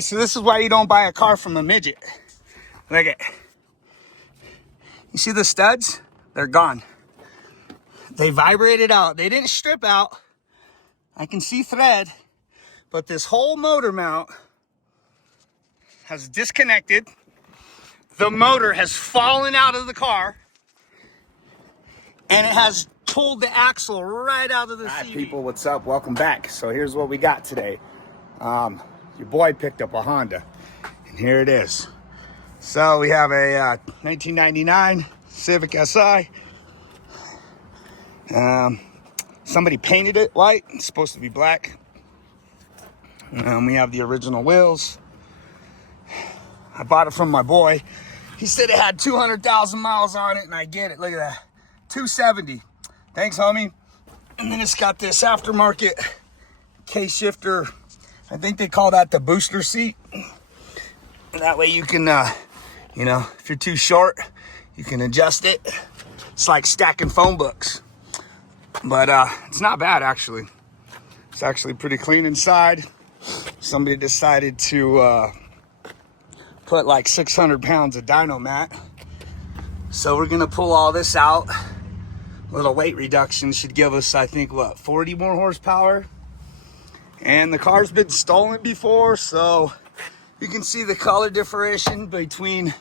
So this is why you don't buy a car from a midget. Look at, you see the studs? They're gone. They vibrated out. They didn't strip out. I can see thread, but this whole motor mount has disconnected. The motor has fallen out of the car, and it has pulled the axle right out of the Civic. Hi people, what's up? Welcome back. So here's what we got today. Your boy picked up a Honda, and here it is. So we have a 1999 Civic Si. Somebody painted it white. It's supposed to be black. We have the original wheels. I bought it from my boy. He said it had 200,000 miles on it, and I get it. Look at that. 270. Thanks, homie. And then it's got this aftermarket K-shifter. I think they call that the booster seat. And that way you can, if you're too short, you can adjust it. It's like stacking phone books. But it's not bad, actually. It's actually pretty clean inside. Somebody decided to put like 600 pounds of dyno mat. So we're gonna pull all this out. A little weight reduction should give us, I think, 40 more horsepower. And the car's been stolen before, so you can see the color differentiation between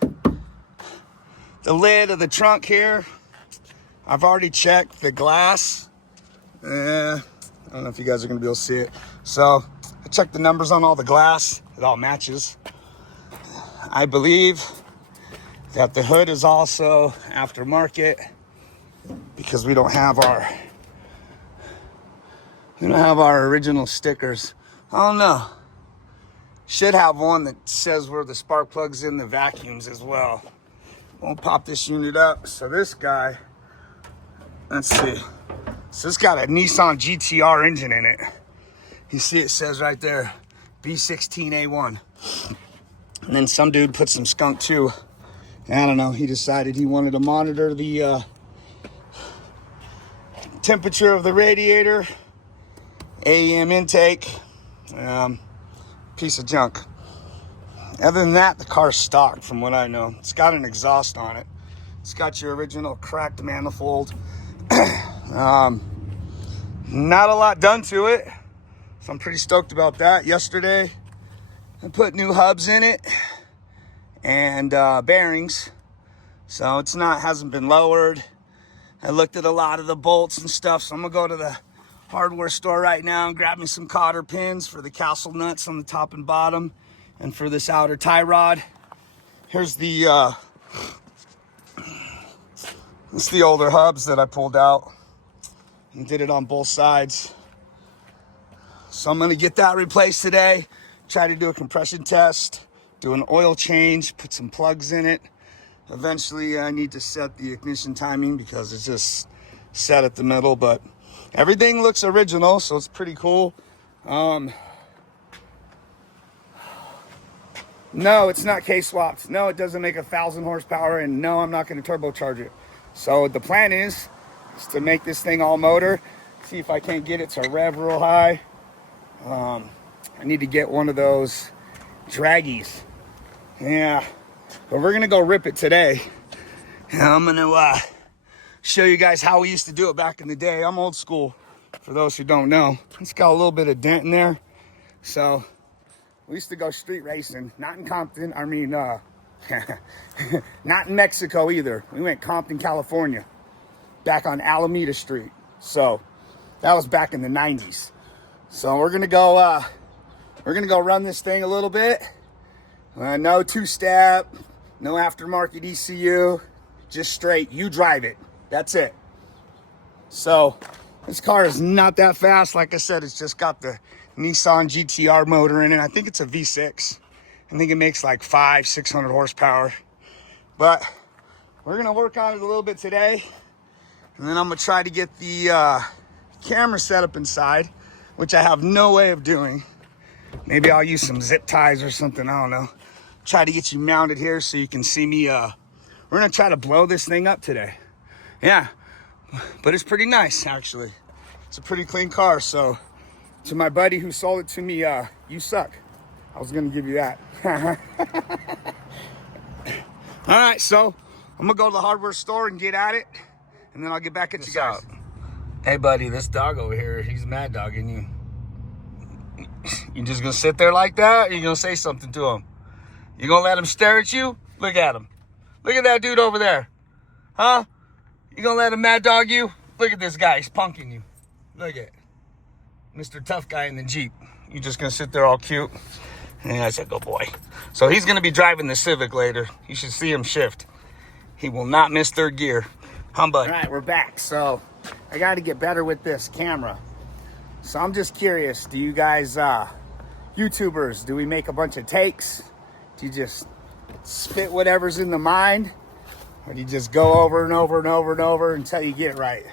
the lid of the trunk here. I've already checked the glass. I don't know if you guys are gonna be able to see it. So I checked the numbers on all the glass. It all matches. I believe that the hood is also aftermarket because we don't have our original stickers. I don't know. Should have one that says where the spark plugs in the vacuums as well. Won't pop this unit up. So this guy, let's see. So it's got a Nissan GTR engine in it. You see it says right there, B16A1. And then some dude put some skunk too. I don't know, he decided he wanted to monitor the temperature of the radiator, AEM intake, piece of junk. Other than that, the car's stock from what I know. It's got an exhaust on it. It's got your original cracked manifold. Not a lot done to it, so I'm pretty stoked about that. Yesterday, I put new hubs in it and bearings, so it's hasn't been lowered. I looked at a lot of the bolts and stuff, so I'm gonna go to the hardware store right now and grab me some cotter pins for the castle nuts on the top and bottom, and for this outer tie rod. Here's the it's the older hubs that I pulled out and did it on both sides. So I'm gonna get that replaced today. Try to do a compression test, do an oil change, put some plugs in it. Eventually I need to set the ignition timing because it's just set at the middle, but everything looks original, so it's pretty cool. No, it's not K-swapped. No, it doesn't make 1,000 horsepower, and no, I'm not gonna turbocharge it. So the plan is to make this thing all motor, see if I can't get it to rev real high. I need to get one of those draggies. Yeah, but we're gonna go rip it today. And I'm gonna show you guys how we used to do it back in the day. I'm old school, for those who don't know. It's got a little bit of dent in there. So we used to go street racing, not in Compton, not in Mexico either. We went Compton, California, back on Alameda Street. So that was back in the 90s. So we're gonna go run this thing a little bit. No two-step, no aftermarket ECU, just straight, you drive it. That's it. So this car is not that fast. Like I said, it's just got the Nissan GTR motor in it. I think it's a V6. I think it makes like 500-600 horsepower. But we're gonna work on it a little bit today. And then I'm gonna try to get the camera set up inside, which I have no way of doing. Maybe I'll use some zip ties or something, I don't know. Try to get you mounted here so you can see me. We're gonna try to blow this thing up today. Yeah, but it's pretty nice, actually. It's a pretty clean car, so to my buddy who sold it to me, you suck. I was gonna give you that. All right, so I'm gonna go to the hardware store and get at it, and then I'll get back at you guys. Hey buddy, this dog over here, he's mad dogging you. You just gonna sit there like that, or you gonna say something to him? You gonna let him stare at you? Look at him. Look at that dude over there. Huh? You gonna let him mad dog you? Look at this guy, he's punking you. Look at Mr. Tough Guy in the Jeep. You just gonna sit there all cute? And I said, good boy. So he's gonna be driving the Civic later. You should see him shift. He will not miss third gear. Humbug. All right, we're back. So I got to get better with this camera. So I'm just curious, do you guys, YouTubers, do we make a bunch of takes? Do you just spit whatever's in the mind? Or do you just go over and over and over and over until you get it right?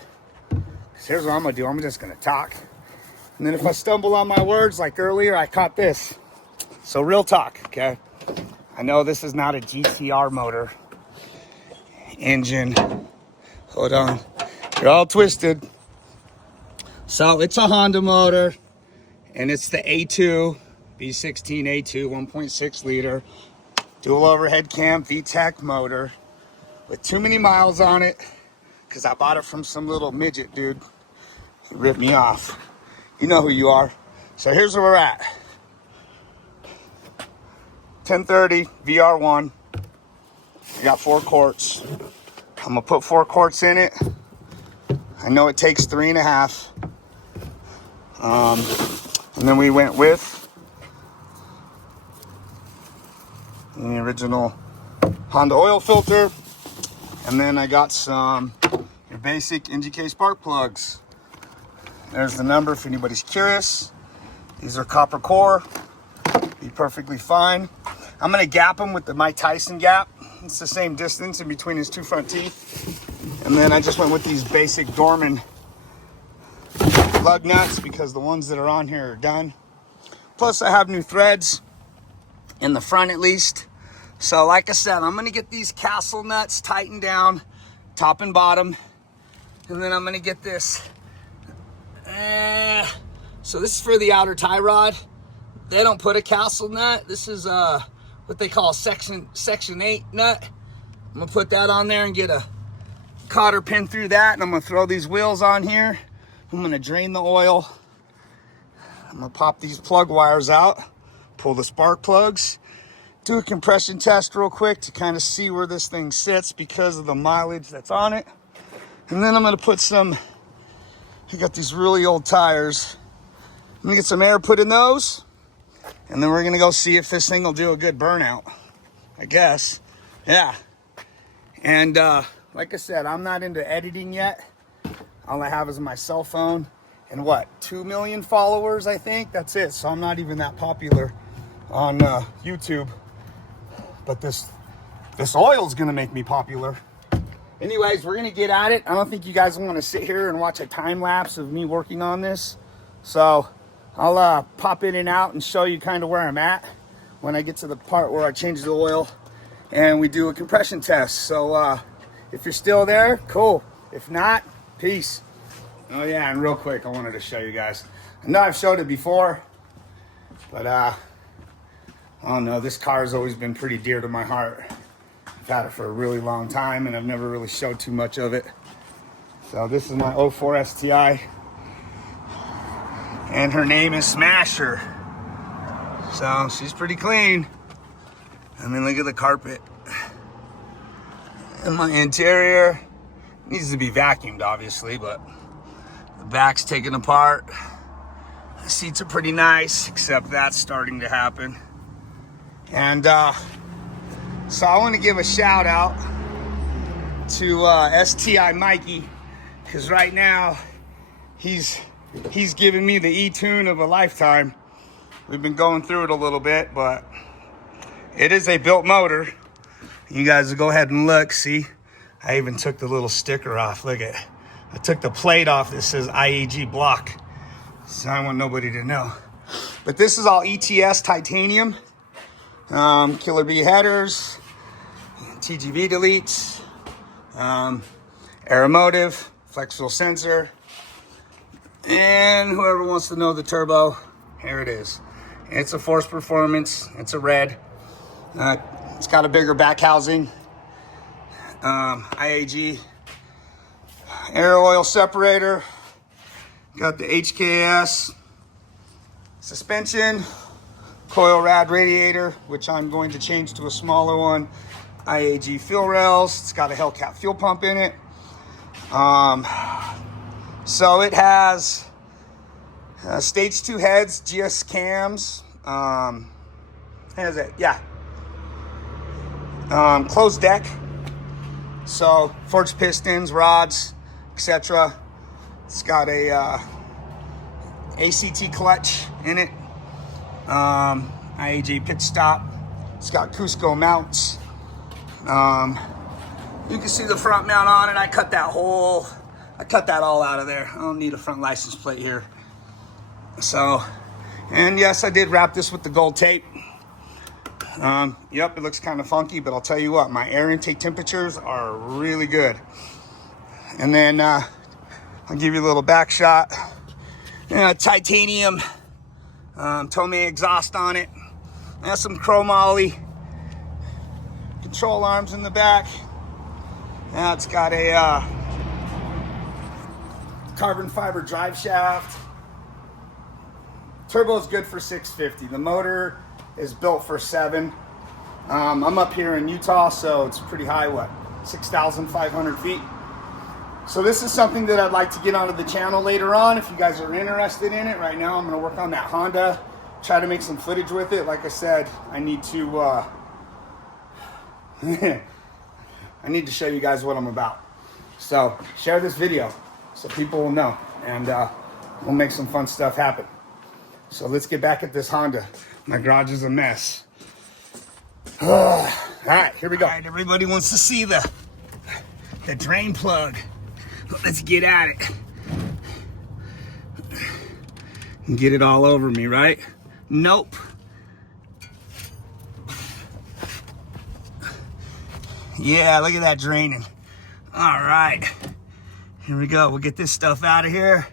Because here's what I'm going to do. I'm just going to talk. And then if I stumble on my words, like earlier, I caught this. So real talk, okay? I know this is not a GTR motor engine. Hold on. You're all twisted. So it's a Honda motor, and it's the A2, V16 A2, 1.6 liter, dual overhead cam VTEC motor with too many miles on it because I bought it from some little midget dude. He ripped me off. You know who you are. So here's where we're at. 1030 VR1. I got 4 quarts. I'm gonna put 4 quarts in it. I know it takes 3.5. And then we went with the original Honda oil filter. And then I got some your basic NGK spark plugs. There's the number if anybody's curious. These are copper core. Be perfectly fine. I'm gonna gap them with the Mike Tyson gap. It's the same distance in between his 2 front teeth. And then I just went with these basic Dorman lug nuts because the ones that are on here are done. Plus I have new threads in the front at least. So like I said, I'm gonna get these castle nuts tightened down, top and bottom. And then I'm gonna get this. So this is for the outer tie rod. They don't put a castle nut. This is what they call section 8 nut. I'm gonna put that on there and get a cotter pin through that. And I'm gonna throw these wheels on here. I'm gonna drain the oil. I'm gonna pop these plug wires out, pull the spark plugs, do a compression test real quick to kind of see where this thing sits because of the mileage that's on it. And then I'm gonna put some, I got these really old tires. I'm gonna get some air put in those. And then we're gonna go see if this thing will do a good burnout, I guess. Yeah. And like I said, I'm not into editing yet. All I have is my cell phone and what, 2 million followers, I think. That's it. So I'm not even that popular on YouTube. But this oil is gonna make me popular. Anyways, we're gonna get at it. I don't think you guys want to sit here and watch a time lapse of me working on this. So I'll pop in and out and show you kind of where I'm at when I get to the part where I change the oil and we do a compression test. So if you're still there, cool. If not, peace. Oh yeah, and real quick, I wanted to show you guys. I know I've showed it before, but I don't know, this car has always been pretty dear to my heart. I've had it for a really long time and I've never really showed too much of it. So this is my 04 STI. And her name is Smasher. So she's pretty clean. I mean, look at the carpet. And my interior needs to be vacuumed, obviously, but the back's taken apart. The seats are pretty nice, except that's starting to happen. And so I want to give a shout out to STI Mikey, because right now he's giving me the E-tune of a lifetime. We've been going through it a little bit, but it is a built motor. You guys will go ahead and look. See, I even took the little sticker off. Look at, I took the plate off that says IAG block. So I want nobody to know. But this is all ETS titanium. Killer Bee headers, TGV deletes, Aeromotive, flexible sensor. And whoever wants to know the turbo, here it is. It's a Force Performance. It's a red. It's got a bigger back housing. IAG air oil separator. Got the HKS suspension. Coil rad radiator, which I'm going to change to a smaller one. IAG fuel rails. It's got a Hellcat fuel pump in it. So it has stage 2 heads, GS cams. Has it? Yeah. Closed deck. So forged pistons, rods, etc. It's got a ACT clutch in it. IAG pit stop. It's got Cusco mounts. You can see the front mount on it. I cut that all out of there. I don't need a front license plate here. So, and yes, I did wrap this with the gold tape. Yep, it looks kind of funky, but I'll tell you what, my air intake temperatures are really good. And then I'll give you a little back shot. Titanium Tomei exhaust on it. Has some chromoly control arms in the back. Now it's got a carbon fiber drive shaft. Turbo is good for 650. The motor is built for 7. I'm up here in Utah, so it's pretty high, 6,500 feet. So this is something that I'd like to get onto the channel later on if you guys are interested in it. Right now I'm going to work on that Honda, try to make some footage with it. Like I said, I need to I need to show you guys what I'm about. So share this video so people will know, and we'll make some fun stuff happen. So let's get back at this Honda. My garage is a mess. All right, here we go. All right, everybody wants to see the drain plug. Let's get at it. And get it all over me, right? Nope. Yeah, look at that draining. All right, here we go. We'll get this stuff out of here,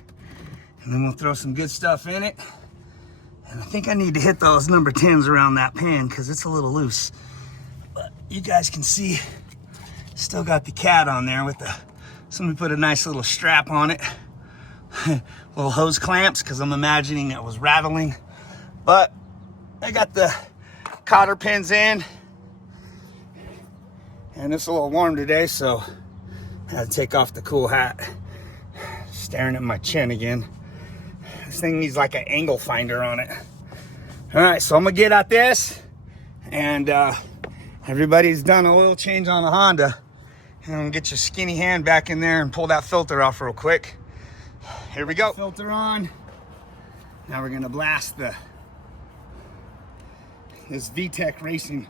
and then we'll throw some good stuff in it. And I think I need to hit those number 10s around that pin because it's a little loose. But you guys can see, still got the cat on there with the, somebody put a nice little strap on it. Little hose clamps, because I'm imagining it was rattling. But I got the cotter pins in. And it's a little warm today, so I had to take off the cool hat. Staring at my chin again. This thing needs like an angle finder on it. All right, so I'm gonna get at this, and everybody's done an oil change on a Honda. And get your skinny hand back in there and pull that filter off real quick. Here we go. Filter on. Now we're gonna blast this VTEC Racing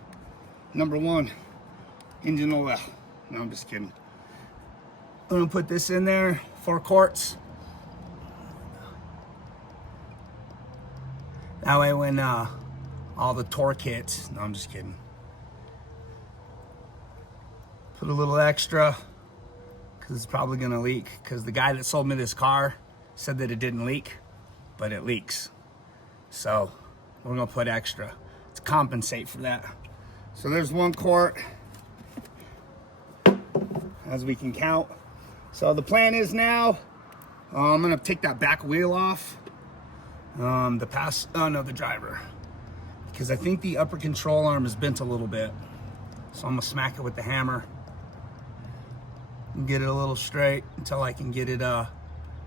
#1 engine oil. No, I'm just kidding. I'm gonna put this in there, 4 quarts. That way when all the torque hits, no, I'm just kidding. Put a little extra, because it's probably gonna leak, because the guy that sold me this car said that it didn't leak, but it leaks. So we're gonna put extra to compensate for that. So there's 1 quart, as we can count. So the plan is now, I'm gonna take that back wheel off. The driver, because I think the upper control arm is bent a little bit. So I'm gonna smack it with the hammer and get it a little straight until I can get a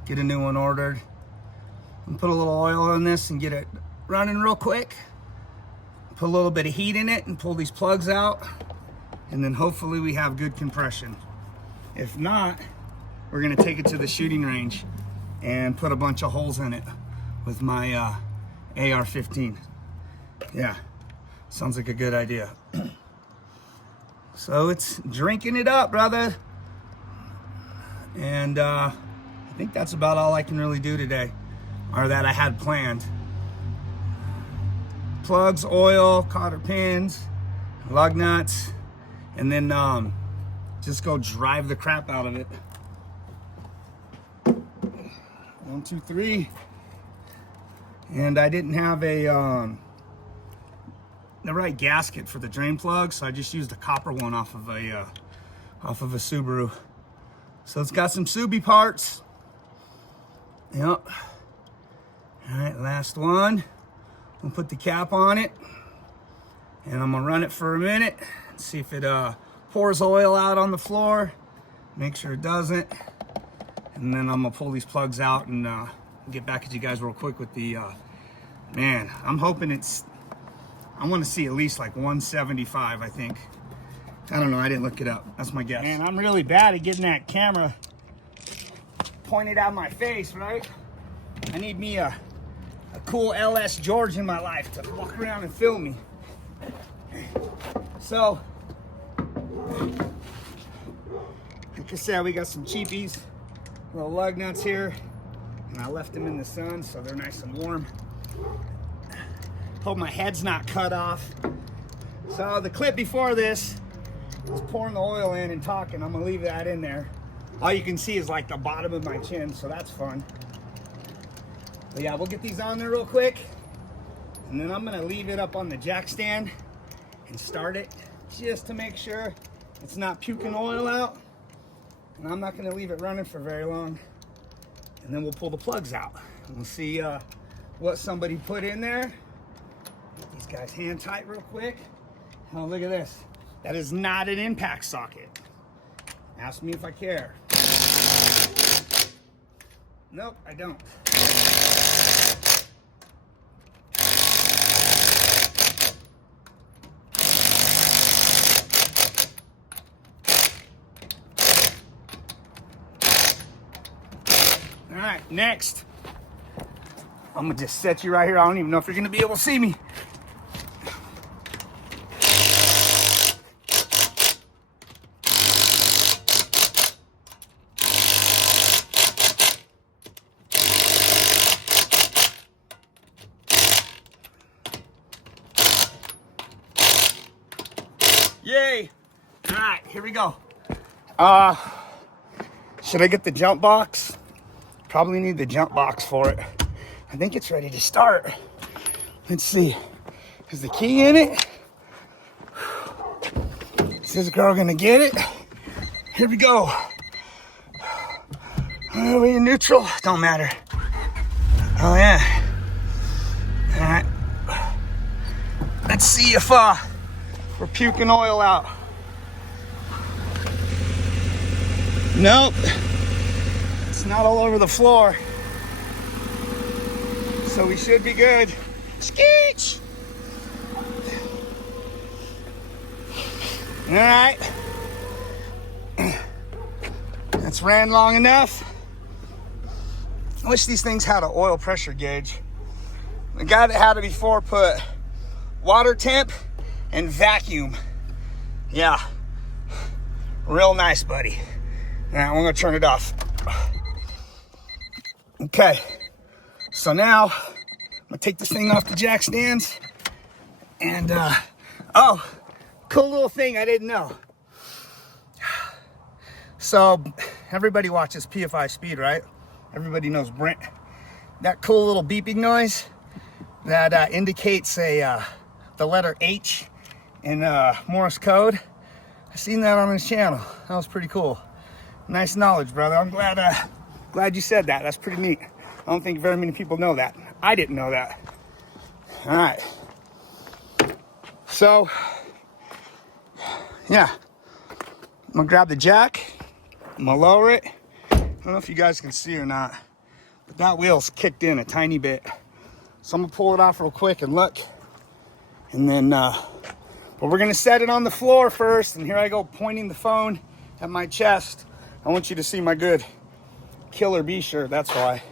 new one ordered. And put a little oil in this and get it running real quick. Put a little bit of heat in it and pull these plugs out, and then hopefully we have good compression. If not, we're gonna take it to the shooting range and put a bunch of holes in it with my AR-15. Yeah, sounds like a good idea. So it's drinking it up, brother. And I think that's about all I can really do today, or that I had planned. Plugs, oil, cotter pins, lug nuts, and then just go drive the crap out of it. 1, 2, 3. And I didn't have a the right gasket for the drain plug, so I just used a copper one off of a Subaru. So it's got some Subi parts. Yep. All right, last one. We'll put the cap on it, and I'm gonna run it for a minute, see if it pours oil out on the floor. Make sure it doesn't, and then I'm gonna pull these plugs out and get back at you guys real quick with the man. I'm hoping I want to see at least like 175. I think. I don't know. I didn't look it up. That's my guess. Man, I'm really bad at getting that camera pointed at my face, right? I need me a cool LS George in my life to walk around and film me. So, like I said, we got some cheapies, little lug nuts here, and I left them in the sun so they're nice and warm. Hope my head's not cut off. So the clip before this was pouring the oil in and talking. I'm gonna leave that in there. All you can see is like the bottom of my chin, so that's fun. But yeah, we'll get these on there real quick, and then I'm gonna leave it up on the jack stand and start it just to make sure it's not puking oil out. And I'm not gonna leave it running for very long. And then we'll pull the plugs out and we'll see what somebody put in there. Get these guys hand tight real quick. Oh, look at this. That is not an impact socket. Ask me if I care. Nope, I don't. All right, next, I'm gonna just set you right here. I don't even know if you're gonna be able to see me. Yay! All right, here we go. Should I get the jump box? Probably need the jump box for it. I think it's ready to start. Let's see. Is the key in it? Is this girl gonna get it? Here we go. Are we in neutral? Don't matter. Oh yeah. All right. Let's see if we're puking oil out. Nope. It's not all over the floor. So we should be good. Skeech! All right. That's ran long enough. I wish these things had an oil pressure gauge. The guy that had it before put water temp and vacuum. Yeah. Real nice, buddy. All right, we're gonna turn it off. Okay, so now I'm gonna take this thing off the jack stands, and oh, cool little thing I didn't know. So everybody watches PFI Speed, right? Everybody knows Brent. That cool little beeping noise that indicates the letter H in Morse code. I seen that on his channel. That was pretty cool. Nice knowledge, brother. I'm glad you said that. That's pretty neat. I don't think very many people know that. I didn't know that. All right. So, yeah. I'm gonna grab the jack. I'm gonna lower it. I don't know if you guys can see or not, but that wheel's kicked in a tiny bit. So I'm gonna pull it off real quick and look. And then, but we're gonna set it on the floor first. And here I go pointing the phone at my chest. I want you to see my good Killer B shirt, that's why.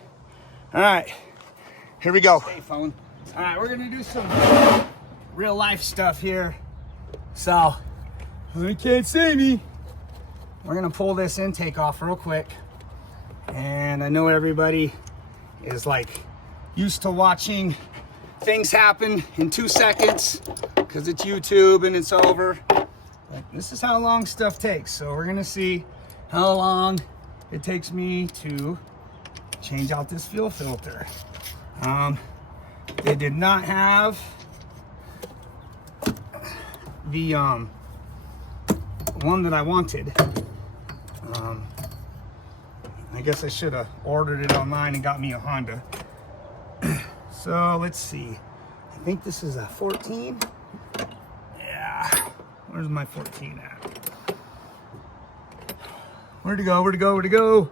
All right, here we go. Hey, phone. All right, we're gonna do some real life stuff here. So, you can't see me. We're gonna pull this intake off real quick. And I know everybody is like used to watching things happen in 2 seconds because it's YouTube and it's over. But this is how long stuff takes. So we're gonna see how long it takes me to change out this fuel filter. They did not have the one that I wanted. I guess I should have ordered it online and got me a Honda. So let's see. I think this is a 14. Yeah. Where's my 14 at? Where'd it go? Where'd it go? Where'd it go?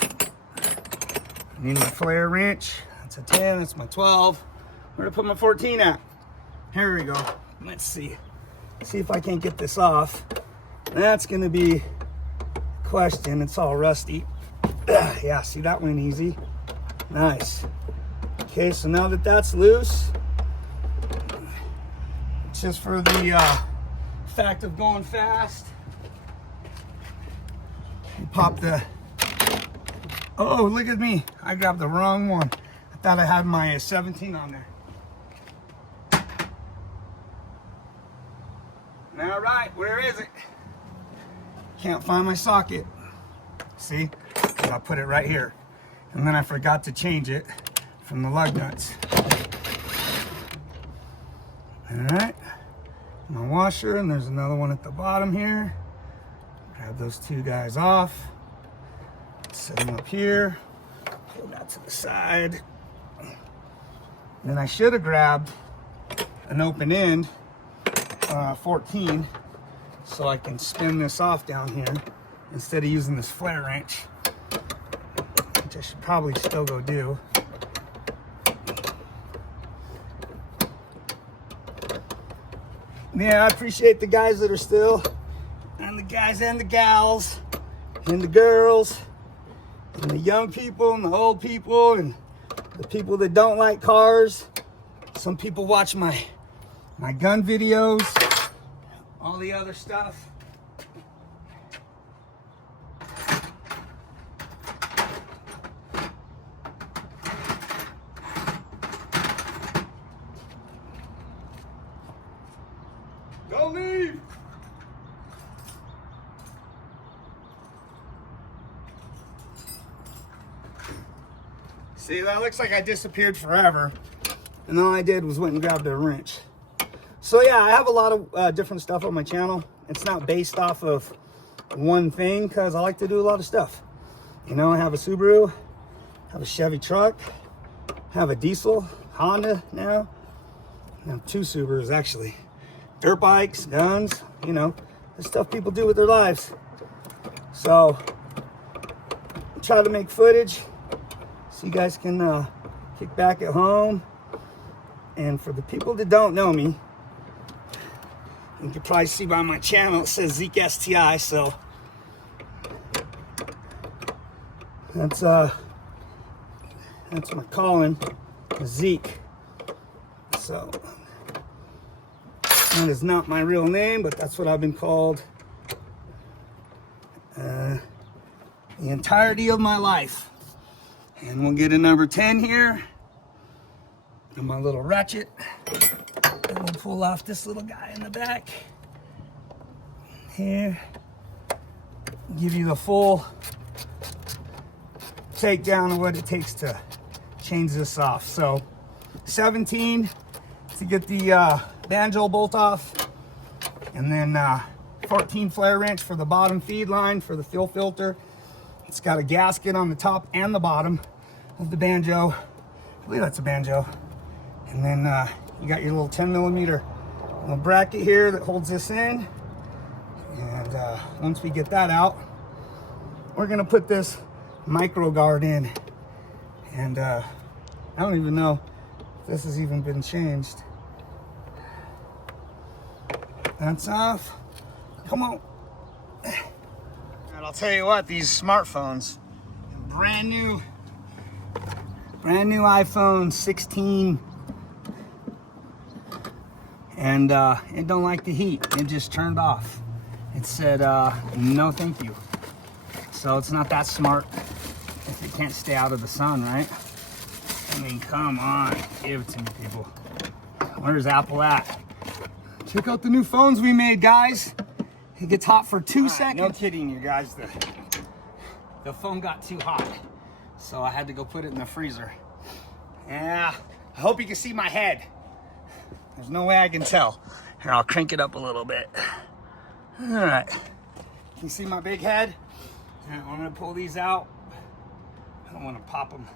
I need my flare wrench. That's a 10. That's my 12. Where'd I put my 14 at? Here we go. Let's see. See if I can't get this off. That's gonna be a question. It's all rusty. Yeah, see, that went easy. Nice. Okay, so now that that's loose, just for the fact of going fast, you pop the, oh, look at me. I grabbed the wrong one. I thought I had my 17 on there. All right, where is it? Can't find my socket. See? I put it right here. And then I forgot to change it from the lug nuts. All right. My washer, and there's another one at the bottom here. Grab those two guys off. Set them up here. Pull that to the side. Then I should have grabbed an open end 14 so I can spin this off down here instead of using this flare wrench, which I should probably still go do. Yeah, I appreciate the guys that are still, and the guys and the gals, and the girls, and the young people and the old people, and the people that don't like cars. Some people watch my gun videos, all the other stuff. Don't leave! See, that looks like I disappeared forever. And all I did was went and grabbed a wrench. So yeah, I have a lot of different stuff on my channel. It's not based off of one thing because I like to do a lot of stuff. You know, I have a Subaru, have a Chevy truck, have a diesel, Honda now. I have two Subarus actually. Dirt bikes, guns, you know, the stuff people do with their lives. So, try to make footage so you guys can kick back at home. And for the people that don't know me, you can probably see by my channel, it says Zeke STI, so that's my calling, Zeke. So that is not my real name, but that's what I've been called the entirety of my life. And we'll get a number 10 here. And my little ratchet. And we'll pull off this little guy in the back. Here. Give you the full takedown of what it takes to change this off. So 17 to get the banjo bolt off. And then 14 flare wrench for the bottom feed line for the fuel filter. It's got a gasket on the top and the bottom of the banjo. I believe that's a banjo. And then you got your little 10mm little bracket here that holds this in. And once we get that out, we're gonna put this micro guard in. And I don't even know if this has even been changed. That's off. Come on. And I'll tell you what, these smartphones, brand new iPhone 16. And it don't like the heat. It just turned off. It said, no thank you. So it's not that smart if it can't stay out of the sun, right? I mean, come on, give it to me, people. Where's Apple at? Check out the new phones we made, guys. It gets hot for 2 seconds. No kidding, you guys. The phone got too hot. So I had to go put it in the freezer. Yeah, I hope you can see my head. There's no way I can tell. Here, I'll crank it up a little bit. All right. You see my big head? I'm gonna pull these out. I don't want to pop them.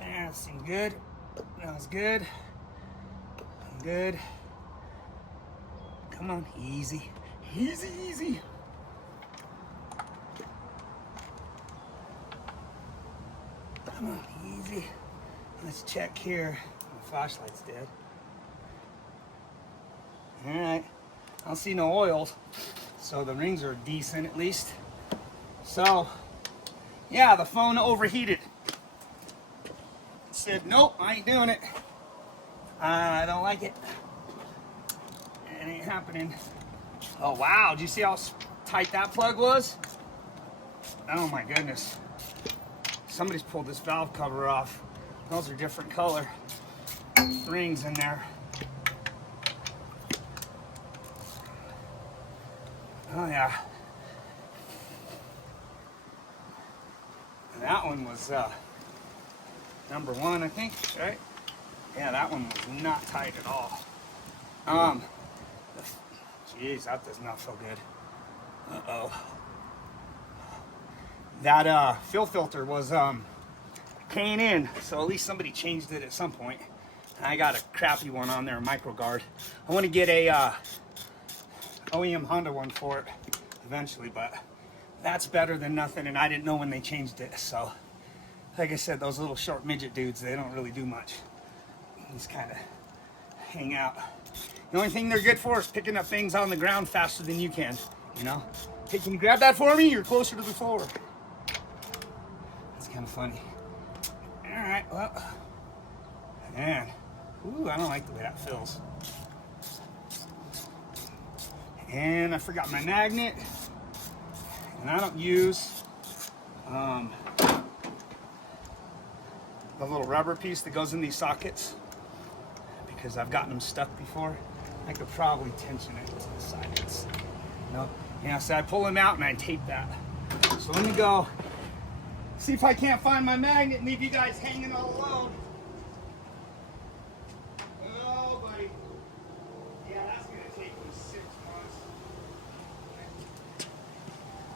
Yeah, that seemed good. That was good. Good. Come on, easy. Easy, easy. Come on, easy. Let's check here. My flashlight's dead. All right. I don't see no oil, so the rings are decent at least. So, yeah, the phone overheated. It said, nope, I ain't doing it. I don't like it. It ain't happening. Oh, wow. Did you see how tight that plug was? Oh, my goodness. Somebody's pulled this valve cover off. Those are different color rings in there. Oh, yeah. And that one was number 1, I think, right? Yeah, that one was not tight at all. Jeez, that does not feel good. Uh-oh. That fill filter was K&N, so at least somebody changed it at some point. I got a crappy one on there, a MicroGuard. I want to get a OEM Honda one for it eventually, but that's better than nothing, and I didn't know when they changed it. So, like I said, those little short midget dudes, they don't really do much. They just kind of hang out. The only thing they're good for is picking up things on the ground faster than you can, you know? Hey, can you grab that for me? You're closer to the floor. That's kind of funny. All right, well, man. Ooh, I don't like the way that feels. And I forgot my magnet. And I don't use the little rubber piece that goes in these sockets because I've gotten them stuck before. I could probably tension it to the sides. No, yeah, so I pull them out and I tape that. So let me go see if I can't find my magnet and leave you guys hanging all alone. Oh, buddy. Yeah, that's gonna take me 6 months.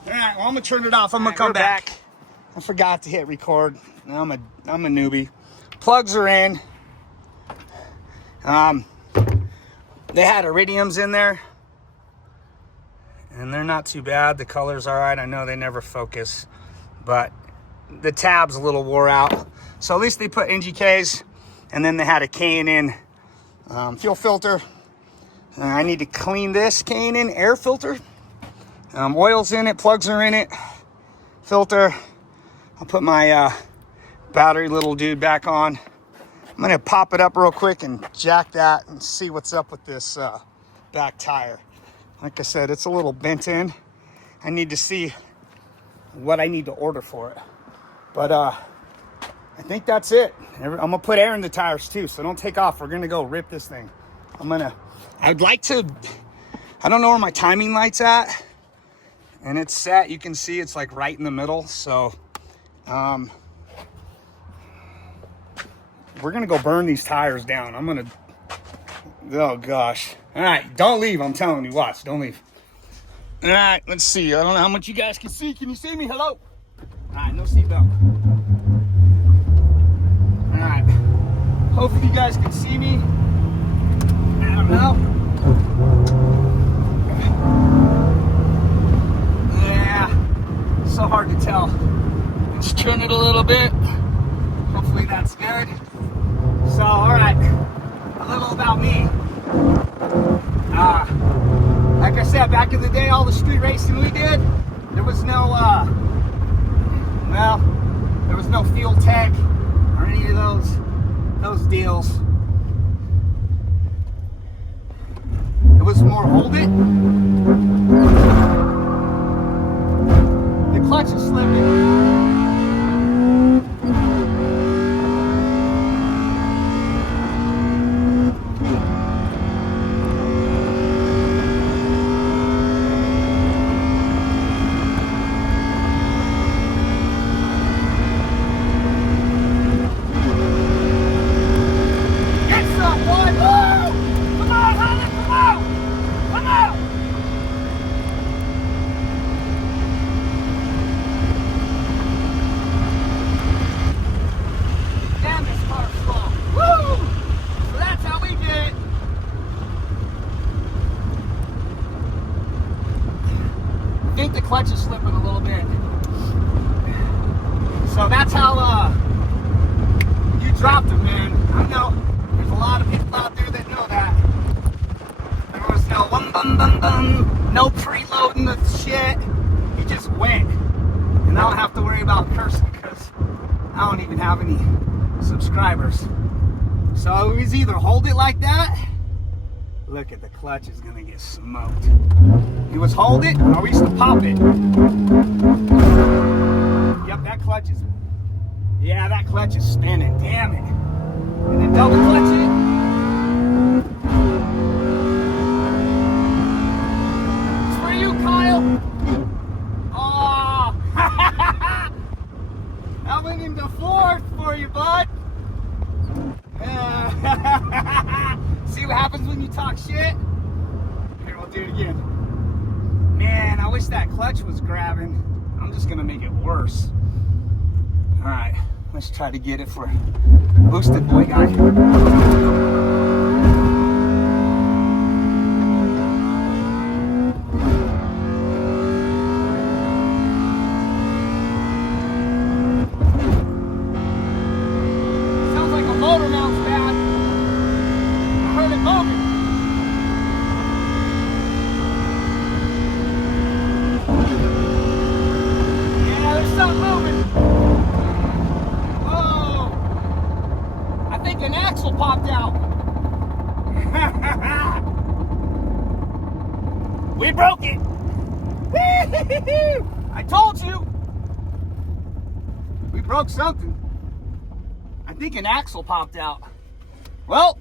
All right, well, I'm gonna turn it off. I'm gonna come back. I forgot to hit record. I'm a newbie. Plugs are in. They had iridiums in there, and they're not too bad. The color's all right. I know they never focus, but the tab's a little wore out. So at least they put NGKs, and then they had a K&N fuel filter. I need to clean this K&N air filter. Oil's in it, plugs are in it, filter. I'll put my battery little dude back on. I'm gonna pop it up real quick and jack that and see what's up with this back tire. Like I said, it's a little bent in. I need to see what I need to order for it. But I think that's it. I'm gonna put air in the tires too, so don't take off. We're gonna go rip this thing. I'd like to, I don't know where my timing light's at. And it's set, you can see it's like right in the middle. So we're gonna go burn these tires down. Oh gosh. All right, don't leave, I'm telling you, watch, don't leave. All right, let's see. I don't know how much you guys can see. Can you see me? Hello? All right, no seatbelt. All right, hopefully you guys can see me. I don't know. Yeah, so hard to tell. Let's turn it a little bit. Hopefully that's good. So, all right, a little about me. Like I said, back in the day, all the street racing we did, there was no, there was no fuel tech or any of those deals. It was more hold it. The clutch is slipping. think the clutch is slipping a little bit. So that's how you dropped him, man. I know there's a lot of people out there that know that. There was no no preloading the shit. He just went. And I don't have to worry about cursing because I don't even have any subscribers. So it was either hold it like that. Look at the clutch is gonna get smoked. It was hold it, or we used to pop it. Yep, that clutch is, yeah, that clutch is spinning, damn it. And then double clutch it. It's for you, Kyle. Oh, I went into fourth for you, bud. See what happens when you talk shit? Here, we'll do it again. Man, I wish that clutch was grabbing. I'm just gonna make it worse. All right, let's try to get it for boosted boy guy. Sounds like a motor mount's bad. I heard it moving. Yeah, there's something moving. Whoa! I think an axle popped out. We broke it. I told you. We broke something. I think an axle popped out. Well,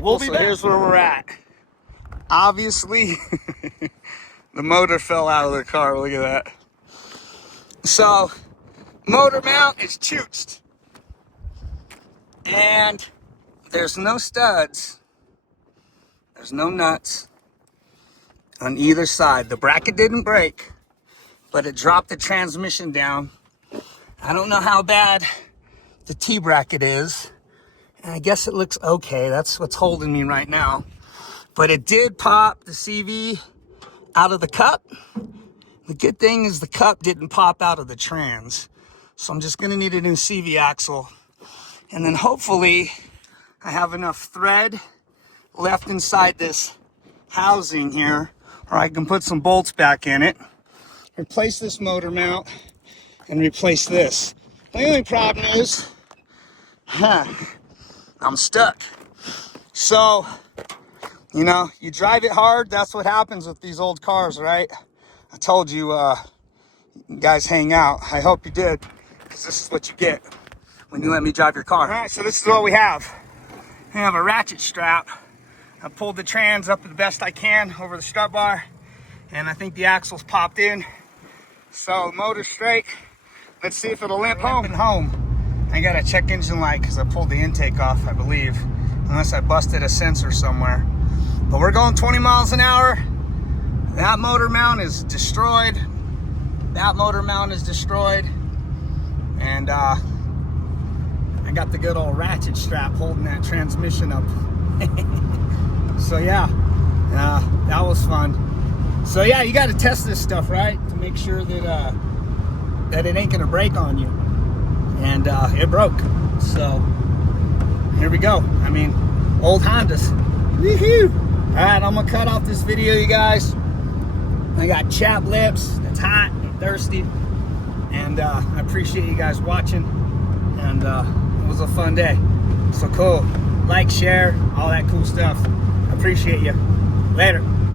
we'll be back. Here's where we're at. Obviously, the motor fell out of the car. Look at that. So, motor mount is chooched. And there's no studs. There's no nuts on either side. The bracket didn't break, but it dropped the transmission down. I don't know how bad the T-bracket is. And I guess it looks okay. That's what's holding me right now. But it did pop the CV out of the cup. The good thing is the cup didn't pop out of the trans. So I'm just gonna need a new CV axle. And then hopefully I have enough thread left inside this housing here, or I can put some bolts back in it, replace this motor mount, and replace this. The only problem is, I'm stuck. So, you know, you drive it hard, that's what happens with these old cars, right? I told you, you guys hang out. I hope you did, because this is what you get when you let me drive your car. All right, so this is what we have. We have a ratchet strap. I pulled the trans up the best I can over the strut bar, and I think the axle's popped in. So motor's straight. Let's see if it'll limp home. I got a check engine light because I pulled the intake off, I believe, unless I busted a sensor somewhere. But we're going 20 miles an hour. That motor mount is destroyed. That motor mount is destroyed. And I got the good old ratchet strap holding that transmission up. So yeah, that was fun. So yeah, you got to test this stuff, right? To make sure that that it ain't gonna break on you. And it broke. So here we go. I mean, old Hondas. Woohoo! All right, I'm gonna cut off this video, you guys. I got chapped lips. It's hot and thirsty. And I appreciate you guys watching. And it was a fun day. So cool. Like, share, all that cool stuff. I appreciate you. Later.